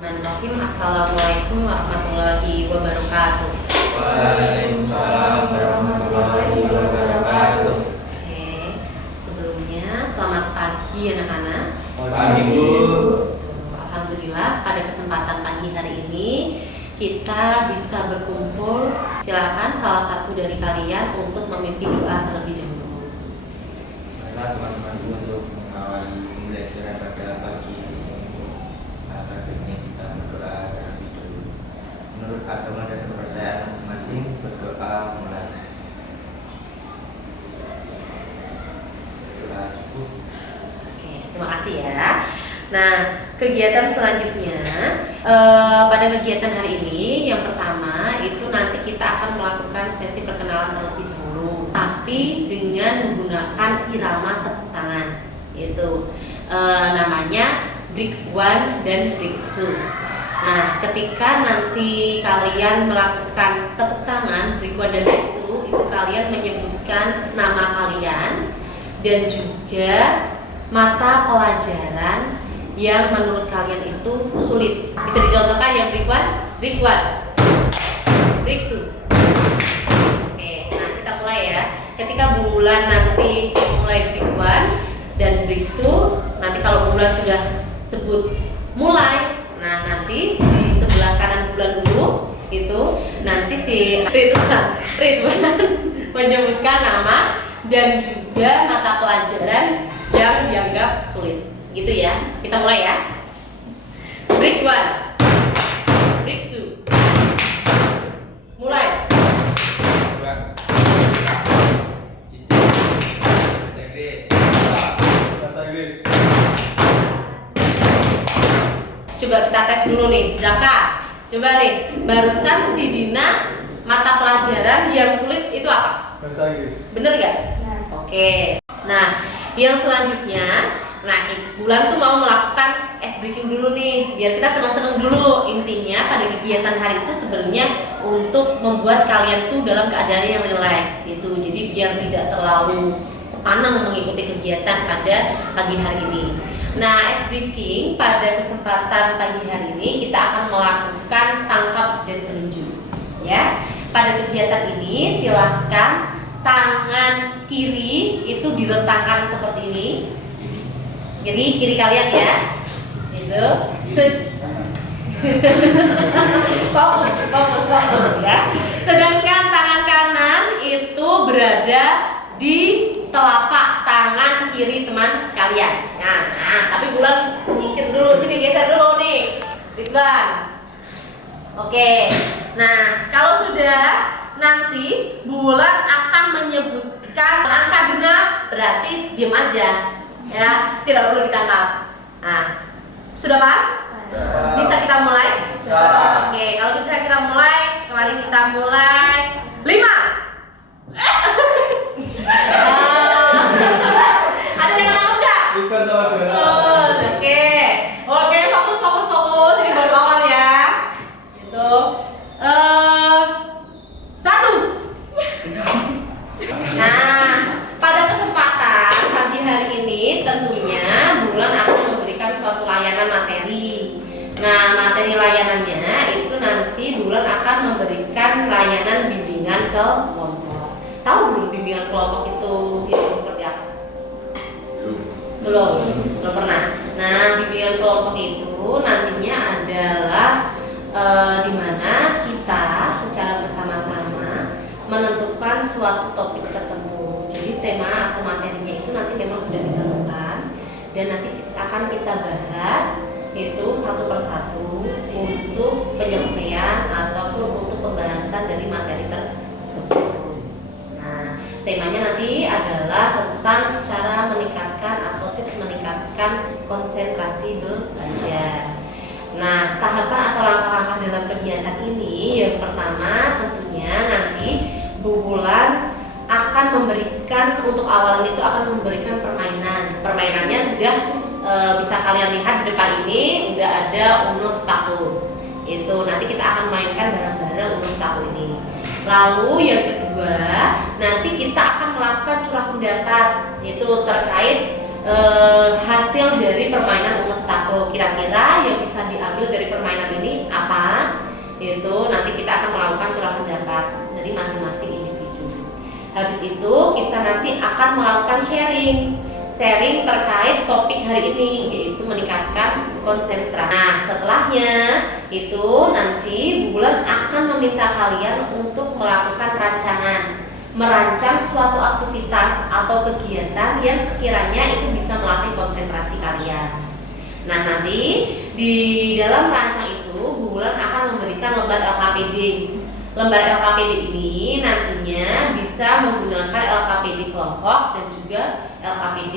Bismillahirrahmanirrahim. Assalamualaikum warahmatullahi wabarakatuh. Waalaikumsalam warahmatullahi wabarakatuh. Oke, sebelumnya selamat pagi anak-anak. Pagi Bu. Alhamdulillah pada kesempatan pagi hari ini kita bisa berkumpul. Silakan salah satu dari kalian untuk memimpin doa terlebih dahulu. Baiklah teman-teman untuk mengawali pembelajaran pada pagi baiknya kita berdoa terlebih dahulu. Menurut agama dan kepercayaan masing-masing, berdoa mulai. Berdoa cukup. Oke, terima kasih ya. Nah, kegiatan selanjutnya pada kegiatan hari ini yang pertama itu nanti kita akan melakukan sesi perkenalan terlebih dahulu, tapi dengan menggunakan irama tepuk tangan. Itu namanya break 1 dan break 2. Nah, ketika nanti kalian melakukan tepuk tangan break 1 dan break 2, itu kalian menyebutkan nama kalian dan juga mata pelajaran yang menurut kalian itu sulit. Bisa dicontohkan yang break 1, break 1, break 2. Oke, nah kita mulai ya. Ketika bulan nanti mulai break 1 dan break 2, nanti kalau bulan sudah sebut mulai, nah nanti di sebelah kanan bulan dulu itu nanti si Ridwan menyebutkan nama dan juga mata pelajaran yang dianggap sulit. Gitu ya. Kita mulai ya. Break 1, break 2. Mulai. Bahasa Inggris. Coba kita tes dulu nih, Zaka. Coba nih, barusan si Dina mata pelajaran yang sulit itu apa? Bahasa Inggris. Bener gak? Oke. Nah, yang selanjutnya, bulan tuh mau melakukan ice breaking dulu nih, biar kita senang-senang dulu. Intinya pada kegiatan hari itu sebenarnya untuk membuat kalian tuh dalam keadaan yang rileks gitu. Jadi biar tidak terlalu sepanang mengikuti kegiatan pada pagi hari ini. Nah, ice breaking pada kesempatan pagi hari ini kita akan melakukan tangkap jari telunjuk. Ya, pada kegiatan ini silahkan tangan kiri itu diletakkan seperti ini. Jadi kiri kalian ya, itu fokus ya. Sedangkan tangan kanan itu berada di telapak tangan kiri teman kalian. Nah, tapi bulan nyingkir dulu, sini geser dulu nih, Ridwan. Oke. Nah, kalau sudah nanti bulan akan menyebutkan angka genap, berarti diam aja. Ya, tidak perlu ditangkap. Nah, sudah paham? Bisa kita mulai? Oke, kalau kita mulai, kemarin kita mulai 5. Ada yang tahu nggak? Bukan sama juara. Oke, fokus. Ini baru awal ya. Itu 1. Nah, pada kesempatan pagi hari ini tentunya bulan akan memberikan suatu layanan materi. Nah, materi layanannya itu nanti bulan akan memberikan layanan bimbingan ke kelompok. Tahu belum bimbingan kelompok itu seperti apa? Belum pernah. Nah, bimbingan kelompok itu nantinya adalah di mana kita secara bersama-sama menentukan suatu topik tertentu. Jadi tema atau materinya itu nanti memang sudah ditentukan dan nanti akan kita bahas itu satu persatu untuk penyelesaian ataupun untuk pembahasan dari materi tersebut. Nah, temanya nanti adalah tentang cara meningkatkan atau tips meningkatkan konsentrasi belajar. Nah, tahapan atau langkah-langkah dalam kegiatan ini yang pertama tentunya nanti Bu Bulan akan memberikan, untuk awalan itu akan memberikan permainan. Permainannya sudah bisa kalian lihat di depan ini, udah ada Uno Staku. Itu nanti kita akan mainkan bareng-bareng Uno Staku ini. Lalu yang kedua, nanti kita akan melakukan curah pendapat, yaitu terkait hasil dari permainan Uno Stako. Kira-kira yang bisa diambil dari permainan ini apa? Yaitu nanti kita akan melakukan curah pendapat dari masing-masing individu. Habis itu kita nanti akan melakukan sharing terkait topik hari ini, yaitu meningkatkan konsentrasi. Nah, setelahnya itu nanti Bu Bulan akan meminta kalian untuk melakukan merancang suatu aktivitas atau kegiatan yang sekiranya itu bisa melatih konsentrasi kalian. Nah, nanti di dalam rancang itu Bu Bulan akan memberikan lembar LKPD. Lembar LKPD ini nantinya bisa menggunakan LKPD kelompok dan juga LKPD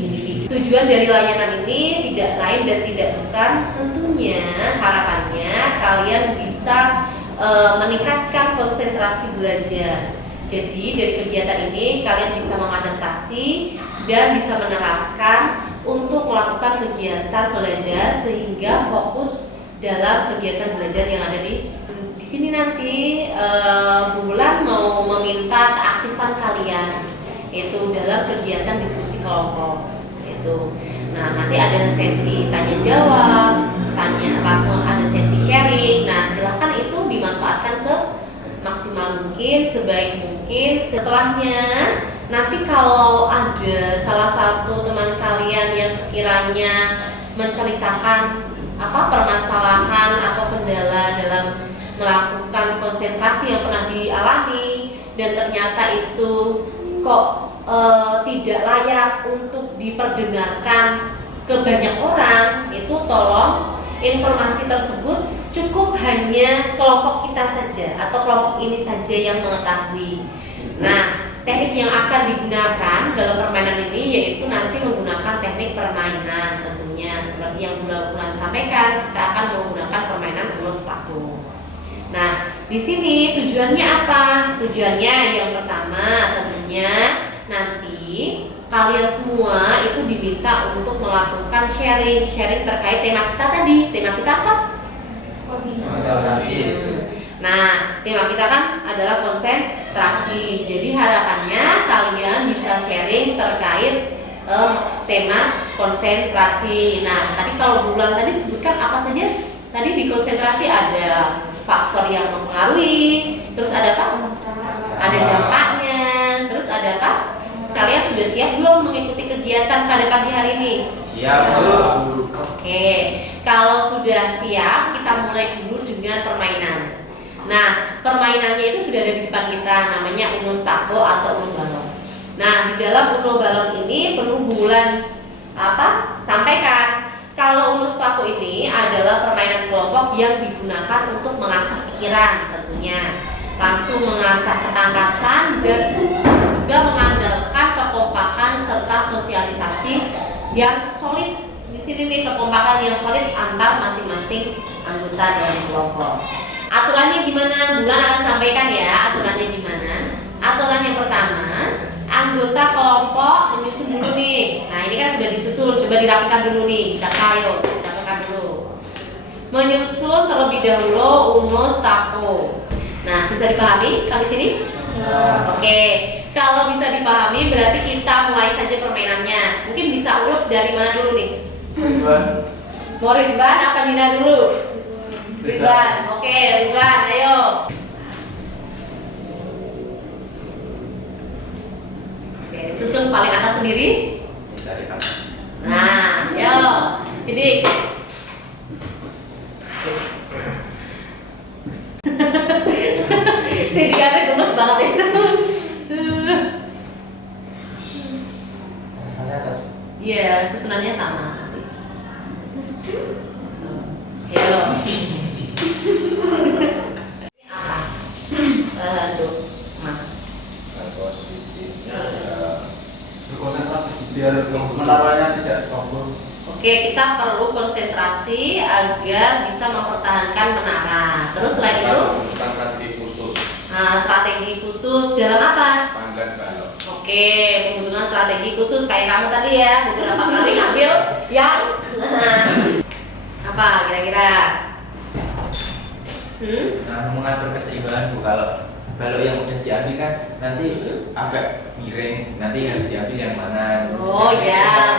individu. Tujuan dari layanan ini tidak lain dan tidak bukan, tentunya harapannya kalian bisa meningkatkan konsentrasi belajar. Jadi dari kegiatan ini kalian bisa mengadaptasi dan bisa menerapkan untuk melakukan kegiatan belajar sehingga fokus dalam kegiatan belajar yang ada di sini. Nanti Bu Bulan mau meminta keaktifan kalian itu dalam kegiatan diskusi kelompok itu. Nah, nanti ada sesi tanya jawab, langsung ada sesi sharing. Nah, silakan itu dimanfaatkan semaksimal mungkin, sebaik mungkin. Setelahnya nanti kalau ada salah satu teman kalian yang sekiranya menceritakan permasalahan atau kendala dalam melakukan konsentrasi yang pernah dialami dan ternyata itu kok tidak layak untuk diperdengarkan ke banyak orang, itu tolong informasi tersebut cukup hanya kelompok kita saja atau kelompok ini saja yang mengetahui. Nah, teknik yang akan digunakan dalam permainan ini yaitu nanti menggunakan teknik permainan tentunya. Seperti yang Bulan sampaikan, kita akan menggunakan permainan Uno Stako. Nah, di sini tujuannya apa? Tujuannya yang pertama tentunya nanti kalian semua itu diminta untuk melakukan sharing terkait tema kita tadi. Tema kita apa? Konsentrasi. Nah, tema kita kan adalah konsentrasi. Jadi harapannya kalian bisa sharing terkait tema konsentrasi. Nah, tadi kalau Bulan tadi sebutkan apa saja? Tadi di konsentrasi ada faktor yang mempengaruhi, terus ada apa? Ada dampaknya, terus ada apa? Kalian sudah siap belum mengikuti kegiatan pada pagi hari ini? Siap, Bu. Oke, kalau sudah siap, kita mulai dulu dengan permainan. Nah, permainannya itu sudah ada di depan kita, namanya Uno Stako atau Uno Balok. Nah, di dalam Uno Balok ini perlu Bulan sampaikan. Kalau Uno Stako ini adalah permainan kelompok yang digunakan untuk mengasah pikiran tentunya, langsung mengasah ketangkasan dan juga mengandalkan kekompakan serta sosialisasi yang solid. Di sini nih kekompakan yang solid antar masing-masing anggota dalam kelompok. Aturannya gimana? Bulan akan sampaikan ya aturannya gimana. Aturan yang pertama, anggota kelompok menyusun dulu nih. Nah, ini kan sudah disusun, coba dirapikan dulu nih. Ayo, rapikan dulu. Menyusun terlebih dahulu Uno Stako. Nah, bisa dipahami sampai sini? Oke, kalau bisa dipahami berarti kita mulai saja permainannya. Mungkin bisa urut dari mana dulu nih? Ridwan. Mau Ridwan apa Dina dulu? Ridwan. Oke, Ridwan, ayo. Oke, susun paling atas sendiri. Cari kamu. Nah, ayo, Sidik. Sidikannya gemes banget ya. Iya, susunannya sama. Ayo. Apa? Aduh, Mas. Positifnya ya berkonsentrasi biar menaruhnya tidak kabur. Oke, kita perlu konsentrasi agar bisa mempertahankan menara. Terus selain itu, Strategi khusus. strategi khusus dalam apa? Pangkat balok. Oke, membutuhkan strategi khusus kayak kamu tadi ya, beberapa kali ngambil yang apa kira-kira? Nah, mengatur keseimbangan, Bu. Kalau balok yang udah diambil kan nanti agak miring, nanti harus diambil yang mana. Oh ya,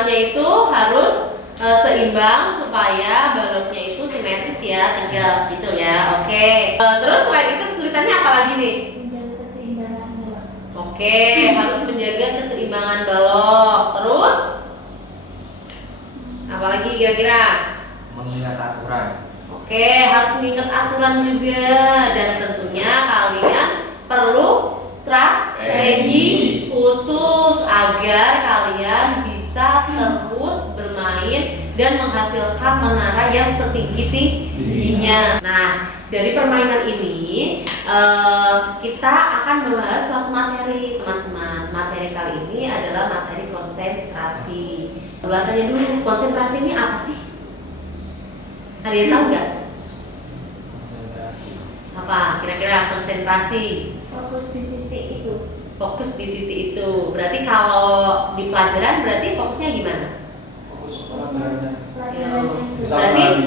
bulannya itu harus seimbang supaya baloknya itu simetris ya, tegak gitu ya. Oke. Terus selain itu kesulitannya apa lagi nih? Menjaga keseimbangan balok. Oke, harus menjaga keseimbangan balok. Terus apa lagi kira-kira? Mengingat aturan. Oke, harus mengingat aturan juga, dan tentunya kalian perlu strategi khusus agar kalian bisa terus bermain dan menghasilkan menara yang setinggi-tingginya. Nah, dari permainan ini kita akan membahas suatu materi, teman-teman. Materi kali ini adalah materi konsentrasi. Tanya dulu, konsentrasi ini apa sih? Ada yang tahu nggak? Apa kira-kira konsentrasi? Fokus di titik itu. Fokus di titik itu. Berarti kalau di pelajaran berarti fokusnya gimana? Fokus pelajarannya. Pelajarannya itu. Bisa Berarti lari.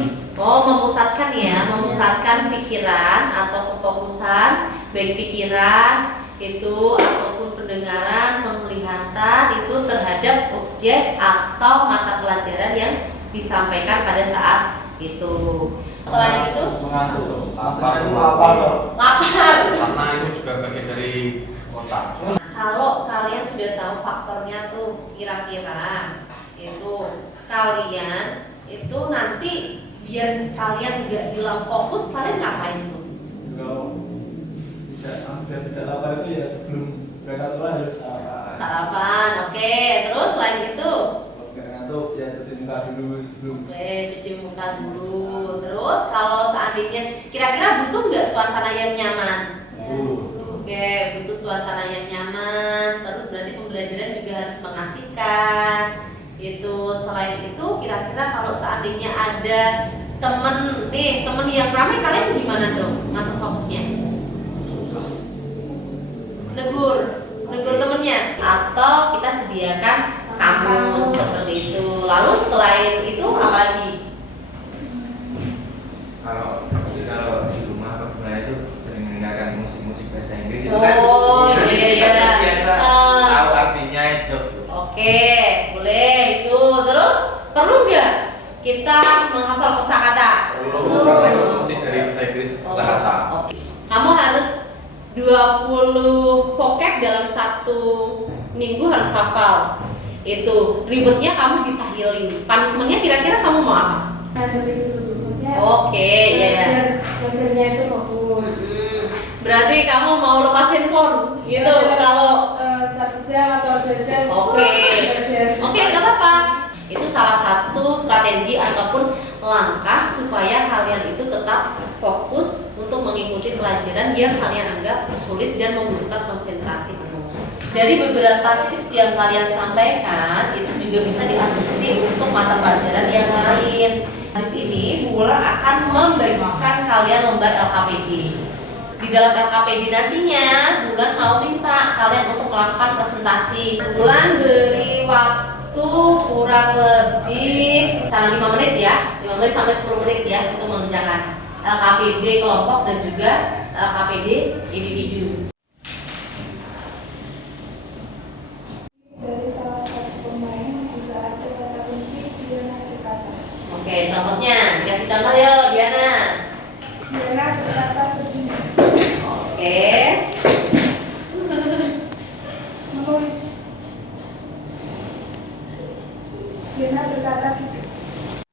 memusatkan ya, memusatkan pikiran atau kefokusan baik pikiran itu ataupun pendengaran, penglihatan itu terhadap objek atau mata pelajaran yang disampaikan pada saat itu. Selain itu, Mengantuk. Lapar. Itu lapar. lapar. Karena itu juga bagian dari otak. Kalau kalian sudah tahu faktornya tuh kira-kira itu kalian itu nanti biar kalian nggak hilang fokus, kalian ngapain tuh? Kalau tidak lapar itu ya sebelum berangkat sekolah harus sarapan. Sarapan, oke. Terus selain itu, Kalau nggak ngantuk ya cuci muka dulu sebelum. oke, cuci muka dulu. Terus kalau seandainya kira-kira butuh nggak suasana yang nyaman? Oke, butuh suasana yang nyaman. Terus berarti pembelajaran juga harus mengasihkan. Itu selain itu kira-kira kalau seandainya ada temen yang ramai, kalian gimana dong ngatur fokusnya? Negur temennya, atau kita sediakan kamus seperti itu. Lalu selain itu apa lagi? Kalau di rumah apa gimana itu sering mendengarkan musik-musik bahasa Inggris itu kan. Oh, Jadi iya, kita iya. biasa Eh. tahu artinya itu. Oke, boleh itu. Terus perlu nggak kita menghafal kosakata? Karena itu kunci dari bahasa Inggris kosakata. Oke. Kamu harus 20 vocab dalam satu minggu harus hafal. Itu ribetnya kamu bisa healing. Punishmentnya kira-kira kamu mau apa? Ada itu maksudnya. Oke, ya. Biar belajarnya itu fokus. Berarti kamu mau lepas handphone gitu kalau 1 jam atau 2 jam. Oke. Belajar. Oke, nggak apa-apa. Itu salah satu strategi ataupun langkah supaya kalian itu tetap fokus untuk mengikuti pelajaran yang kalian anggap sulit dan membutuhkan konsentrasi penuh. Dari beberapa tips yang kalian sampaikan itu juga bisa diadopsi untuk mata pelajaran yang lain. Di sini Bu Wulan akan membagikan kalian lembar LKPD. Di dalam LKPD nantinya Bu Wulan mau minta kalian untuk melakukan presentasi. Bu Wulan beri waktu kurang lebih 5 menit ya, 5 menit sampai 10 menit ya untuk mengerjakan LKPD kelompok dan juga LKPD individu. Dari salah satu pemain juga ada kata kunci Diana berkata. Oke, contohnya dikasih contoh yuk Diana. Diana berkata begini. Oke. Menulis. Diana berkata gitu.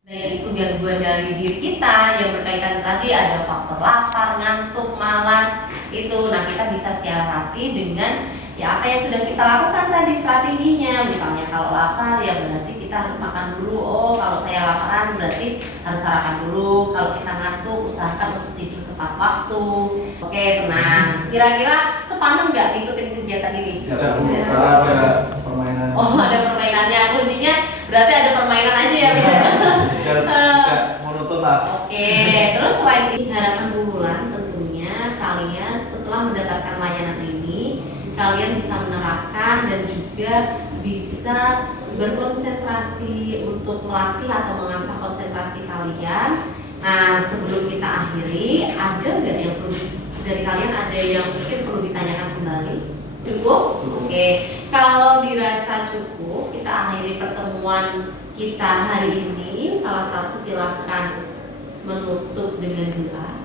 Baik, itu gangguan dari diri kita yang berkaitan tadi ada faktor lapar, ngantuk, malas itu. Nah, kita bisa siasati dengan ya apa yang sudah kita lakukan tadi strateginya. Misalnya kalau lapar ya berarti kita harus makan dulu. Oh, kalau saya laparan berarti harus sarapan dulu. Kalau kita ngantuk usahakan untuk tidur tepat waktu. Oke, senang. Kira-kira sepadan nggak ikutin kegiatan ini? Ada Bu, karena ada permainan. Oh, ada permainannya. Kuncinya berarti ada permainan aja ya. Biar tidak monoton lah. Oke, terus selain itu harapan Bu Wulan tentunya kalian setelah mendapatkan layanan ini kalian bisa menerapkan dan juga bisa berkonsentrasi untuk melatih atau mengasah konsentrasi kalian. Nah, sebelum kita akhiri, ada nggak yang perlu dari kalian ada yang mungkin perlu ditanyakan kembali? Cukup? Cukup. Oke. Kalau dirasa cukup, kita akhiri pertemuan kita hari ini. Salah satu silahkan menutup dengan doa.